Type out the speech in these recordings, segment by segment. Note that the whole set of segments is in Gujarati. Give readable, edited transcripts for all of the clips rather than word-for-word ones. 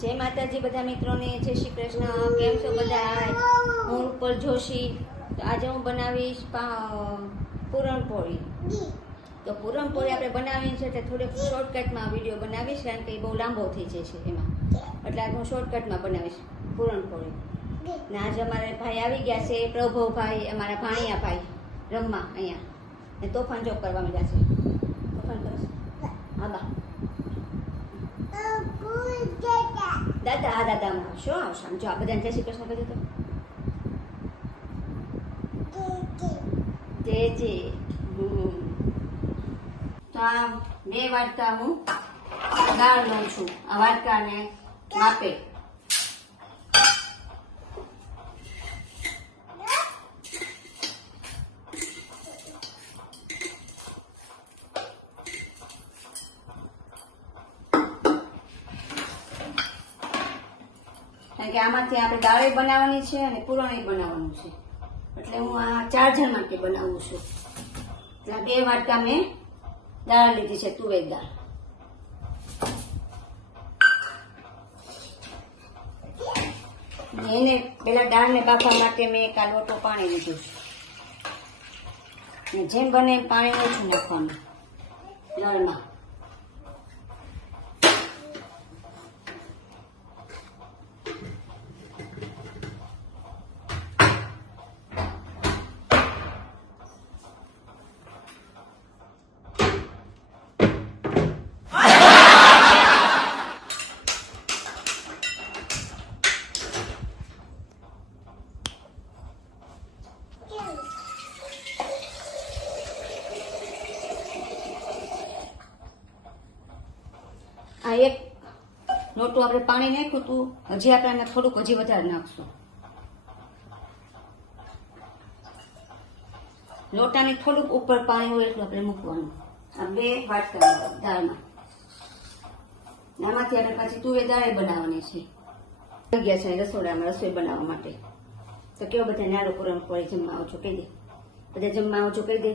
જય માતાજી બધા મિત્રોને, જય શ્રી કૃષ્ણ। કેમ છો બધા? હું રૂપલ જોશી। તો આજે હું બનાવીશ પૂરણપોળી। તો પૂરણપોળી આપણે બનાવી છે એટલે થોડીક શોર્ટકટમાં વિડીયો બનાવીશ, કારણ કે એ બહુ લાંબો થઈ જાય છે એમાં, એટલે આજે હું શોર્ટકટમાં બનાવીશ પૂરણપોળી। ને આજે અમારે ભાઈ આવી ગયા છે, પ્રભુભાઈ, અમારા ભાણિયા ભાઈ રમવા અહીંયા, ને તોફાન જો કરવા માંડ્યા છે। તોફાન કરો હા બા દાદા, હા દાદા હમણાં શું આવશે? જો આ બધાને જય શ્રી કૃષ્ણ કહી દો તો જય જય। તો આ 2 વાટકા હું દાળ લઉં છું, આ વાટકાને માપે। કારણ કે આમાંથી આપણે દાળ બનાવવાની છે અને પૂરણ બનાવવાનું છે, એટલે હું આ 4 જણ માટે બનાવું છું। એટલે 2 વાટકા મેં દાળ લીધી છે, તુવેર દાળ। એને પેલા દાળને બાફવા માટે મેં 1 લોટો પાણી લીધું છે, જેમ બને એમ પાણી ઓછું નાખવાનું દાળમાં। આ 1 લોટું આપણે પાણી નાખ્યું હતું, હજી આપણે થોડુંક હજી વધારે નાખશું। લોટાની થોડુંક ઉપર પાણી હોય એટલું આપણે મૂકવાનું આ 2 વાટકા દાળમાં। આમાંથી આપણે પાછી તુવેર દાળ બનાવવાની છે। થઈ ગયા છે રસોડામાં રસોઈ બનાવવા માટે। તો કેવો બધા નાડો પૂરણપોળી જમવા આવો છો કહી દે, બધા જમવા આવો છો કહી દે।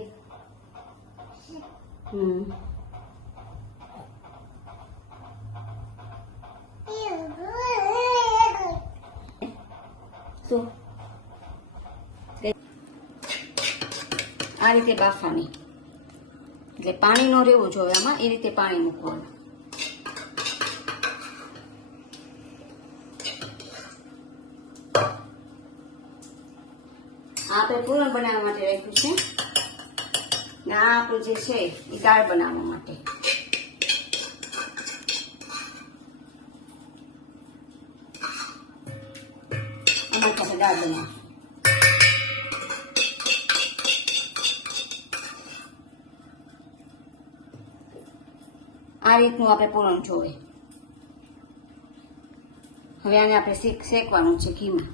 શું આ રીતે બાફવાની, એટલે પાણી ન રહેવું જોઈએ આમાં, એ રીતે પાણી મૂકવાનું। આપણે પૂરણ બનાવવા માટે રાખ્યું છે, ને આ આપણું જે છે એ દાળ બનાવવા માટે। આમાં સાથે દાળ બનાવ આ રીતનું આપણે પૂરણ જોવે। હવે આને આપણે શેકવાનું છે ઘીમાં।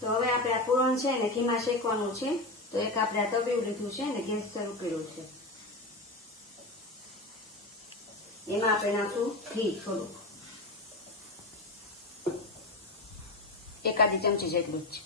તો હવે આપણે આ પૂરણ છે ને ઘીમાં શેકવાનું છે। તો એક આપણે આ તવીયું લીધું છે ને ગેસ શરૂ કર્યો છે, એમાં આપણે નાખવું ઘી થોડુંક, 1 આદી ચમચી જેટલું જ છે।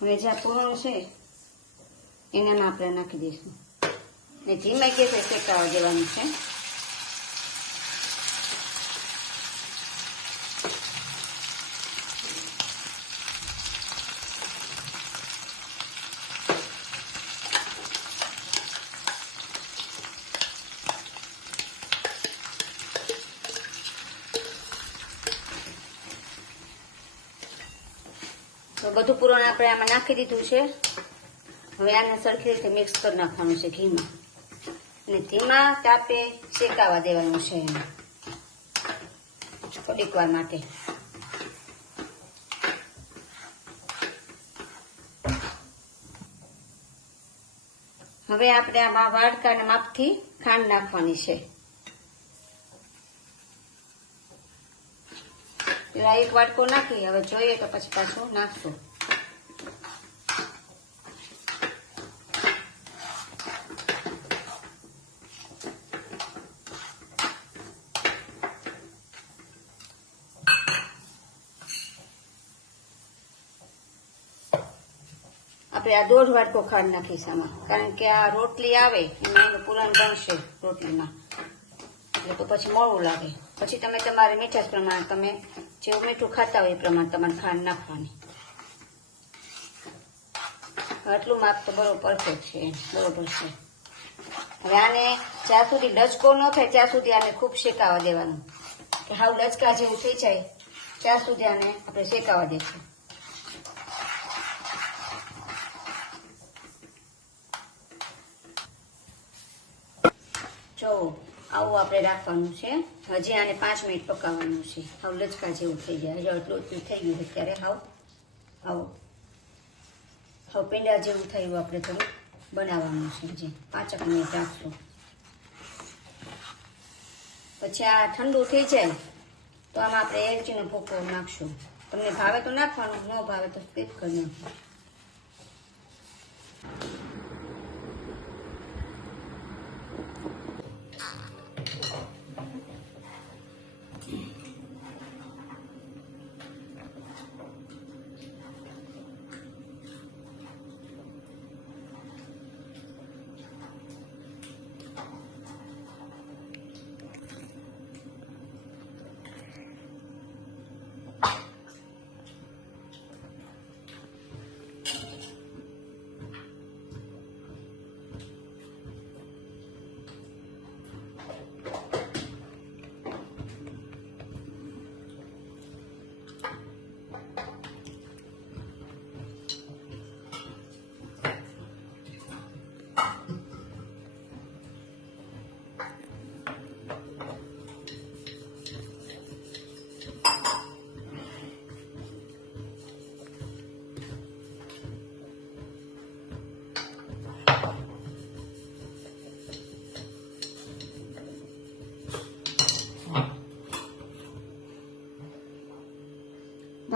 હવે જે આ પૂરણ છે એને આપણે નાખી દઈશું, ને ધીમે ગેસે શેકાવા દેવાનું છે। તો બધું પૂરણ આપણે આમાં નાખી દીધું છે। હવે આને સરખી રીતે મિક્સ કરી નાખવાનું છે ઘીમાં, અને ધીમા તાપે શેકાવા દેવાનું છે એને થોડીક વાર માટે। હવે આપણે આમાં વાડકાના માપથી ખાંડ નાખવાની છે। પેલા 1 વાટકો નાખી, હવે જોઈએ તો પછી પાછું નાખશું। આપણે આ 1/2 વાટકો ખાંડ નાખીશ આમાં, કારણ કે આ રોટલી આવે એમાં એનું પૂરણ બનશે રોટલીમાં, એટલે તો પછી મોડું લાગે. પછી તમે તમારી મીઠાશ પ્રમાણે તમે જેવું મીઠું ખાતા હોય એ પ્રમાણે તમારે ખાંડ નાખવાની. આટલું માપ તો બરોબર પરફેક્ટ છે, બરોબર છે. હવે આને જ્યાં સુધી ડચકો ન થાય ત્યાં સુધી આને ખૂબ શેકાવા દેવાનું, કે હાવ ડચકા જેવું થઈ જાય ત્યાં સુધી આને આપણે શેકાવા દઈશું. જો આવું આપણે રાખવાનું છે. હજી આને 5 મિનિટ પકાવવાનું છે. હાવ લચકા જેવું થઈ જાય. જો એટલું થઈ ગયું છે ત્યારે હાવ પેંડા જેવું થયું આપણે થોડું બનાવવાનું છે. હજી 5 મિનિટ રાખશું. પછી આ ઠંડુ થઈ જાય તો આમાં આપણે એલચીનો ભૂકો નાખશું. તમને ભાવે તો નાખવાનું, ન ભાવે તો સ્કીપ કરી નાખવું.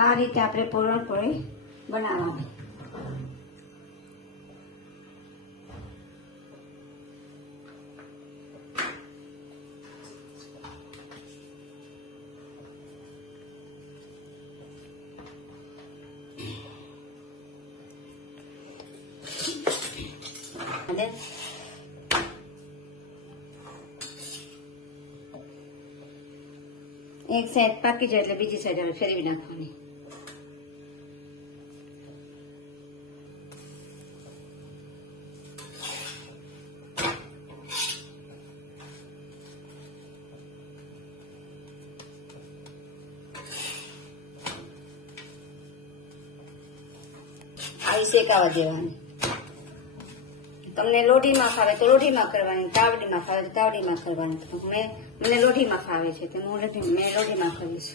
આ રીતે આપણે પૂરણપોળી બનાવવાની. એક સાઈડ પાકી જાય એટલે બીજી સાઈડ હવે ફેરવી નાખવાની. આવી શેકાવા દેવાની. તમને લોઢીમાં ખાવે તો લોઢીમાં કરવાની, તાવડીમાં ખાવે તો તાવડીમાં કરવાની. મને લોઢીમાં ખાવે છે તો મેં લોઢીમાં કરીશ.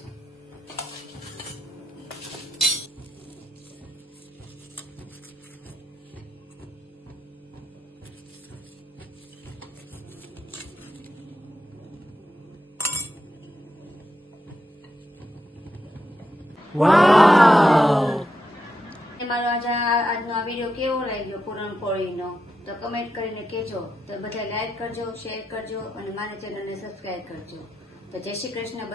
મારો આજનો આ વિડીયો કેવો લાગ્યો પૂરણપોળીનો તો કમેન્ટ કરીને કહેજો. તો બધા લાઈક કરજો, શેર કરજો અને મારી ચેનલને સબસ્ક્રાઈબ કરજો. તો જય શ્રી કૃષ્ણ.